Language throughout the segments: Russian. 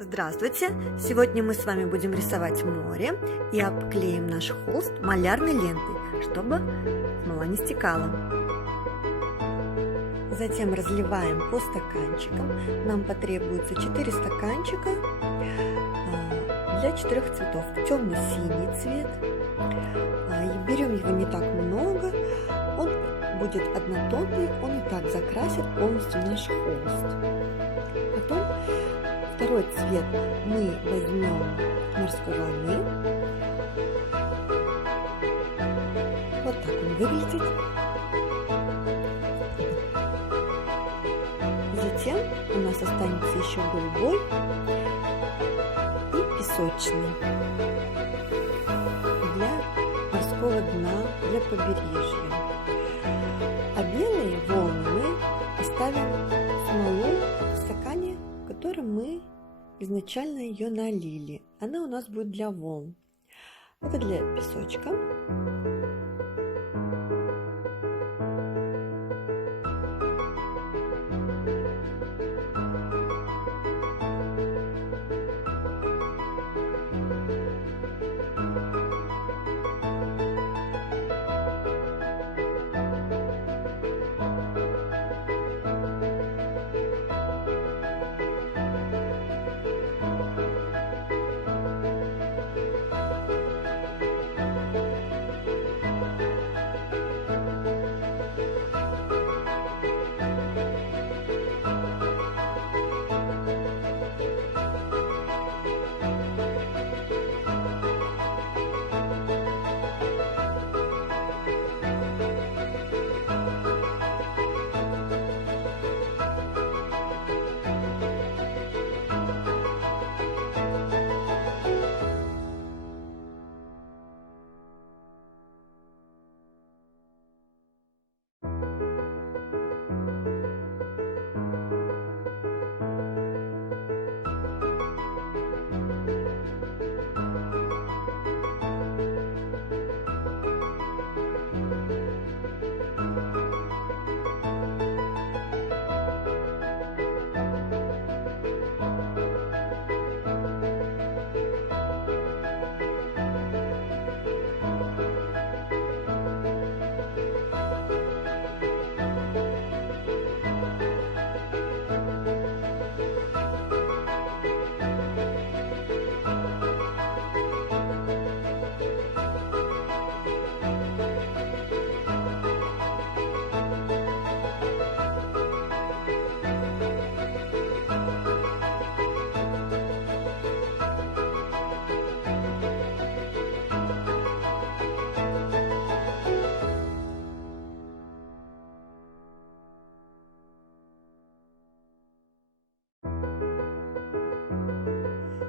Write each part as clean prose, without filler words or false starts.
Здравствуйте! Сегодня мы с вами будем рисовать море и обклеим наш холст малярной лентой, чтобы смола не стекала. Затем разливаем по стаканчикам. Нам потребуется 4 стаканчика для 4 цветов. Темно-синий цвет. Берем его не так много, он будет однотонный, он и так закрасит полностью наш холст. Потом второй цвет мы возьмем морской волны. Вот так он выглядит. Затем у нас останется еще голубой и песочный для морского дна, для побережья. А белые волны мы оставим смолу в стакане, в котором мы изначально ее налили. Она у нас будет для волн. Это для песочка.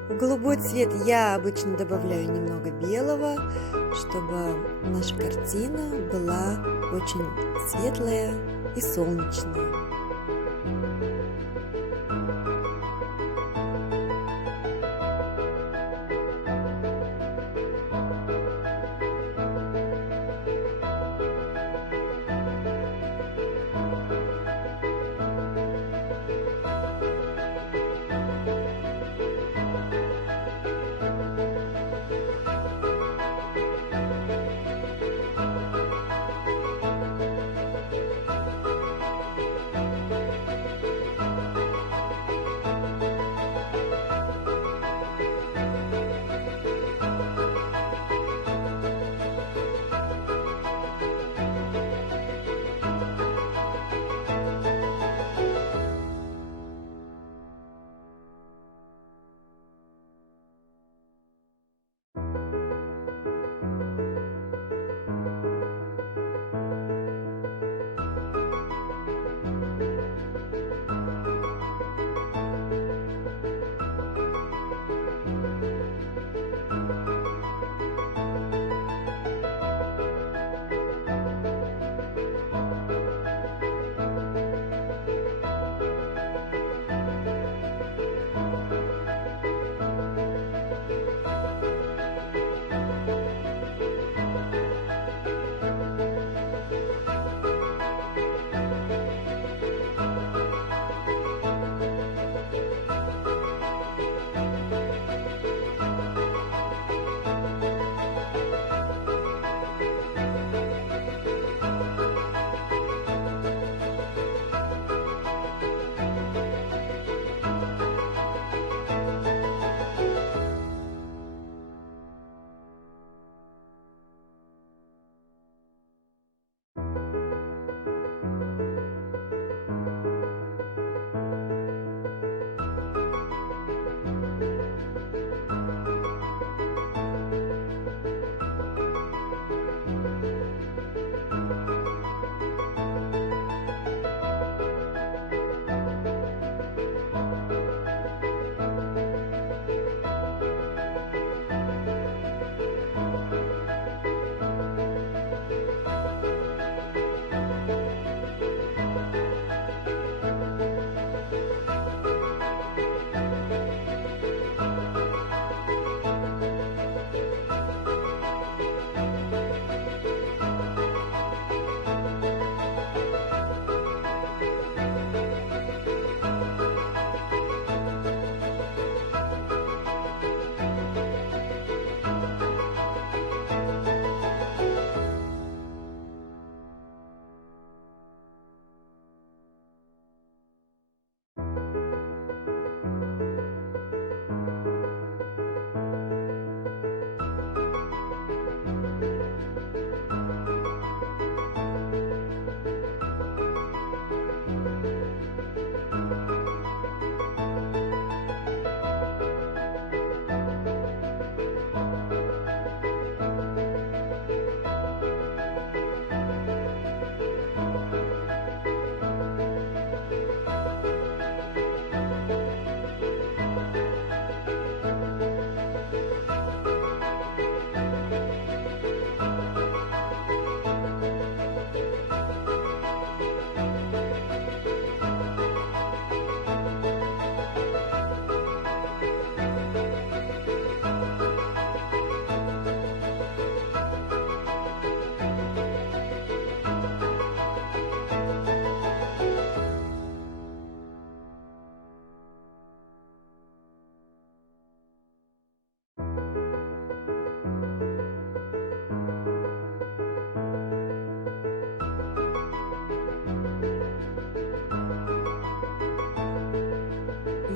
В голубой цвет я обычно добавляю немного белого, чтобы наша картина была очень светлая и солнечная.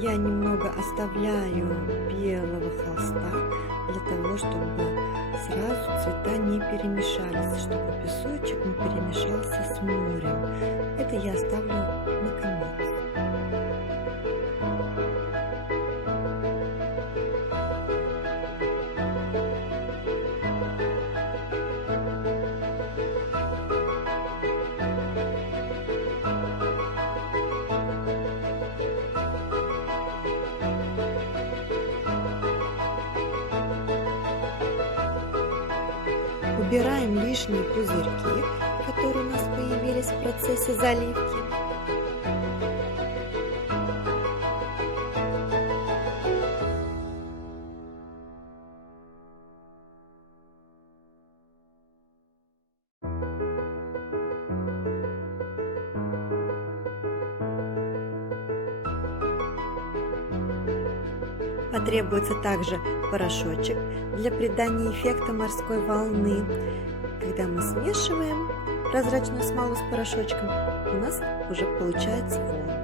Я немного оставляю белого холста для того, чтобы сразу цвета не перемешались, чтобы песочек не перемешался с морем. Это я оставлю на конец. Убираем лишние пузырьки, которые у нас появились в процессе заливки. Потребуется также порошочек для придания эффекта морской волны. Когда мы смешиваем прозрачную смолу с порошочком, у нас уже получается волны.